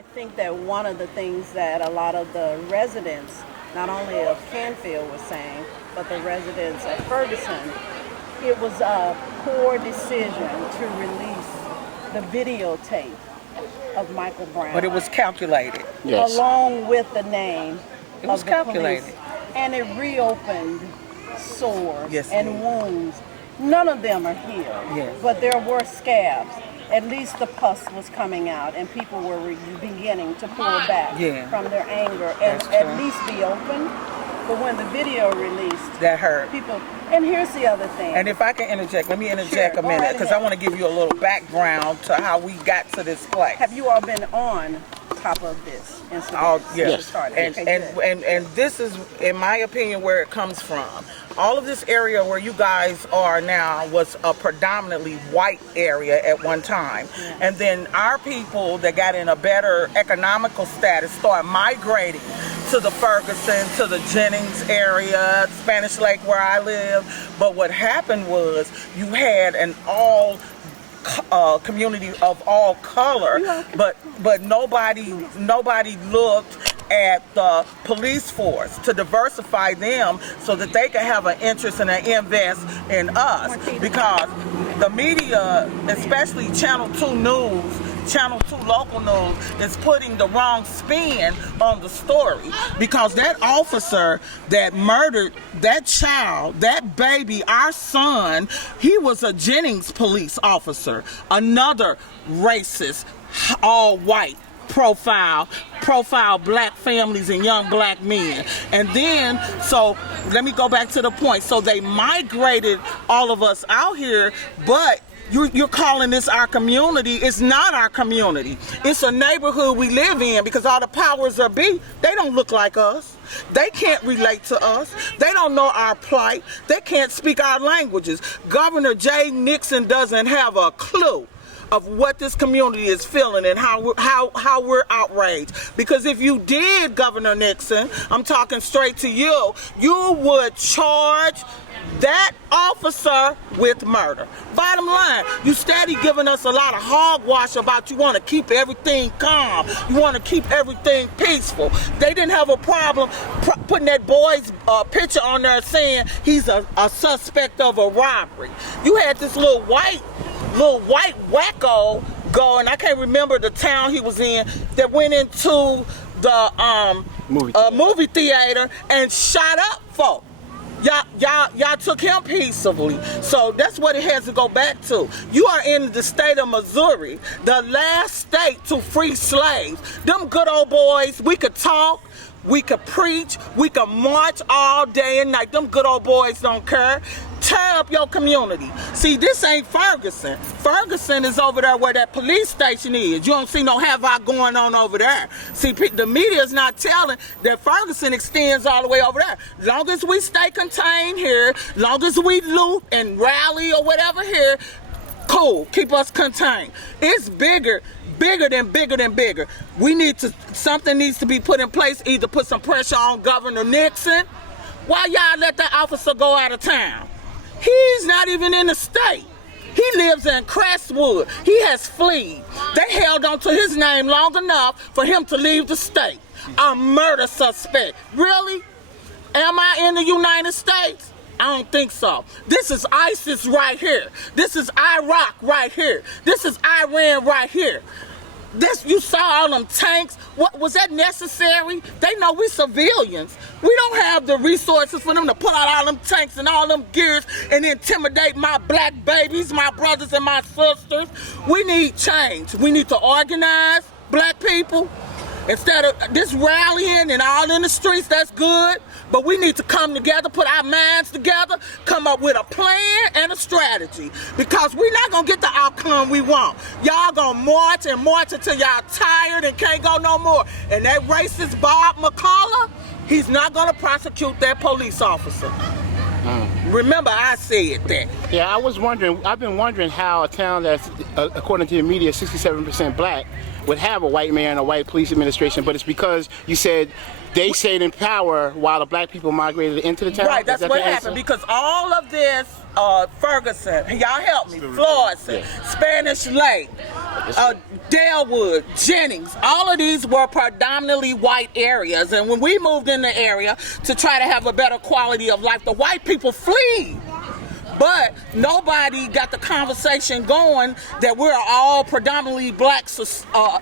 I think that one of the things that a lot of the residents, not only of Canfield, were saying, but the residents of Ferguson, it was a poor decision to release the videotape of Michael Brown. But it was calculated. Yes. Along with the name It was of the calculated. police. And it reopened sores Yes, and ma'am. wounds. None of them are healed, Yes. but there were scabs. At least the pus was coming out and people were beginning to pull back Yeah. from their anger and That's at true. least be open. But when the video released, That hurt. people, and here's the other thing. And if I can interject, let me interject Sure, a go minute, right because I ahead. want to give you a little background to how we got to this place. Have you all been on top of this incident? Oh, since yes. it started? And, Okay, good. and this is, in my opinion, where it comes from. All of this area where you guys are now was a predominantly white area at one time. Yeah. And then our people that got in a better economical status started migrating to the Ferguson, to the Jennings area, Spanish Lake where I live. But what happened was you had an all community of all color, but nobody looked at the police force to diversify them so that they could have an interest and an invest in us, because the media, especially Channel 2 News, Channel 2 local news, is putting the wrong spin on the story, because that officer that murdered that child, that baby, our son, he was a Jennings police officer, another racist, all white profile black families and young black men. And then, so let me go back to the point. So they migrated all of us out here, but you're calling this our community. It's not our community. It's a neighborhood we live in, because all the powers that be, they don't look like us. They can't relate to us. They don't know our plight. They can't speak our languages. Governor Jay Nixon doesn't have a clue of what this community is feeling and how we're outraged. Because if you did, Governor Nixon, I'm talking straight to you, you would charge that officer with murder. Bottom line, you steady giving us a lot of hogwash about you want to keep everything calm, you want to keep everything peaceful. They didn't have a problem putting that boy's picture on there saying he's a suspect of a robbery. You had this little white wacko going, I can't remember the town he was in, that went into the movie theater and shot up folk. Y'all took him peaceably. So that's what it has to go back to. You are in the state of Missouri, the last state to free slaves. Them good old boys, we could talk, we could preach, we could march all day and night. Them good old boys don't care. Tear up your community. See, this ain't Ferguson. Ferguson is over there where that police station is. You don't see no havoc going on over there. See, the media is not telling that Ferguson extends all the way over there. Long as we stay contained here, long as we loot and rally or whatever here, cool, keep us contained. It's bigger than bigger. Something needs to be put in place, either put some pressure on Governor Nixon. Why y'all let that officer go out of town? He's not even in the state. He lives in Crestwood. He has fled. They held on to his name long enough for him to leave the state. A murder suspect. Really? Am I in the United States? I don't think so. This is ISIS right here. This is Iraq right here. This is Iran right here. You saw all them tanks. What was that necessary? They know we civilians. We don't have the resources for them to put out all them tanks and all them gears and intimidate my black babies, my brothers and my sisters. We need change. We need to organize black people. Instead of this rallying and all in the streets, that's good. But we need to come together, put our minds together, come up with a plan and a strategy. Because we're not going to get the outcome we want. Y'all going to march and march until y'all tired and can't go no more. And that racist Bob McCullough, he's not going to prosecute that police officer. Remember, I said that. Yeah, I've been wondering how a town that's, according to the media, 67% black, would have a white mayor and a white police administration, but it's because you said they stayed in power while the black people migrated into the town? Right, that's what happened, because all of this, Ferguson, y'all help me, Florissant, Spanish Lake, Delwood, Jennings, all of these were predominantly white areas. And when we moved in the area to try to have a better quality of life, the white people fled. But nobody got the conversation going that we're all predominantly black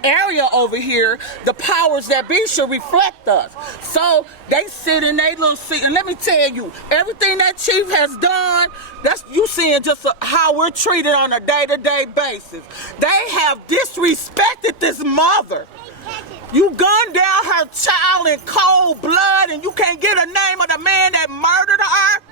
area over here. The powers that be should reflect us. So they sit in their little seat. And let me tell you, everything that chief has done, that's you seeing just how we're treated on a day-to-day basis. They have disrespected this mother. You gunned down her child in cold blood, and you can't get a name of the man that murdered her?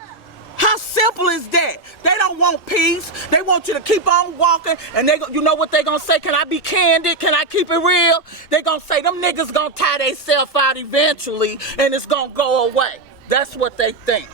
How simple is that? They don't want peace. They want you to keep on walking, and you know what they gonna say? Can I be candid? Can I keep it real? They gonna say them niggas gonna tie themselves out eventually, and it's gonna go away. That's what they think.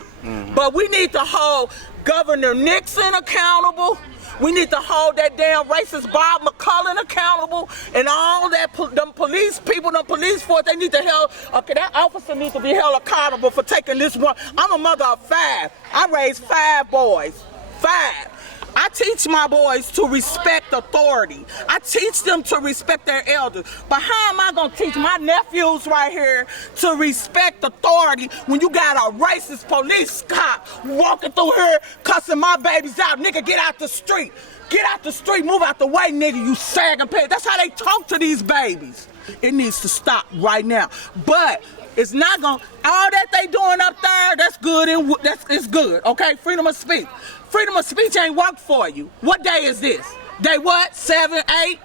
But we need to hold Governor Nixon accountable. We need to hold that damn racist Bob McCullen accountable, and all that them police people, them police force, they need to that officer needs to be held accountable for taking this one. I'm a mother of 5. I raised 5 boys. 5. I teach my boys to respect authority. I teach them to respect their elders. But how am I going to teach my nephews right here to respect authority when you got a racist police cop walking through here cussing my babies out? Nigga, get out the street. Get out the street. Move out the way, nigga, you sagging pants. That's how they talk to these babies. It needs to stop right now. But it's not going to, all that they doing up there, that's good, and it's good, okay? Freedom of speech. Freedom of speech ain't worked for you. What day is this? Day what? 7, 8?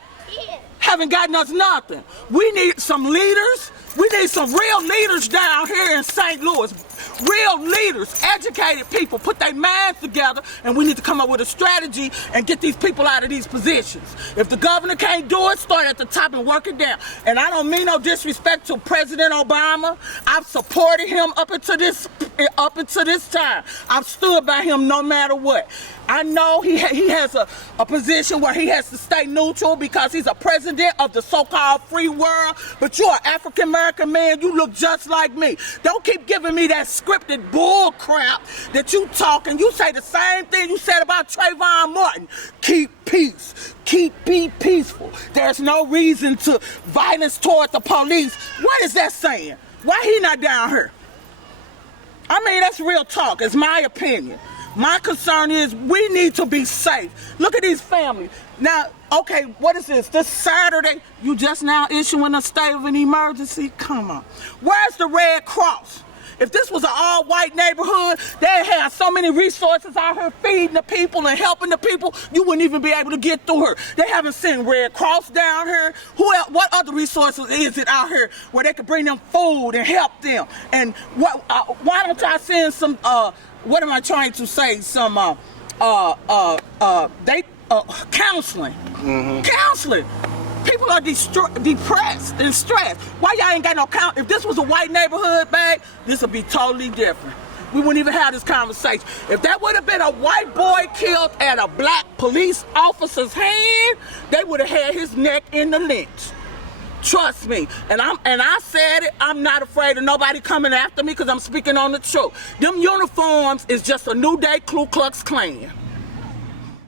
Haven't gotten us nothing. We need some leaders. We need some real leaders down here in St. Louis. Real leaders, educated people, put their minds together, and we need to come up with a strategy and get these people out of these positions. If the governor can't do it, start at the top and work it down. And I don't mean no disrespect to President Obama. I've supported him up until this time. I've stood by him no matter what. I know he has a position where he has to stay neutral because he's a president of the so-called free world, but you're an African-American man, you look just like me. Don't keep giving me that scripted bull crap that you talk, and you say the same thing you said about Trayvon Martin. Keep peace. Be peaceful. There's no reason to violence toward the police. What is that saying? Why he not down here? I mean, that's real talk. It's my opinion. My concern is we need to be safe. Look at these families. Now, okay, what is this? This Saturday, you just now issuing a state of an emergency? Come on. Where's the Red Cross? If this was an all-white neighborhood, they'd have so many resources out here feeding the people and helping the people, you wouldn't even be able to get through here. They haven't seen Red Cross down here. Who else, what other resources is it out here where they could bring them food and help them? And why don't y'all send some, what am I trying to say? Some, counseling. Counseling. People are depressed and stressed. Why y'all ain't got no count? If this was a white neighborhood, bag, this would be totally different. We wouldn't even have this conversation. If that would have been a white boy killed at a black police officer's hand, they would have had his neck in the lynch. Trust me. And I said it, I'm not afraid of nobody coming after me because I'm speaking on the truth. Them uniforms is just a new day Ku Klux Klan.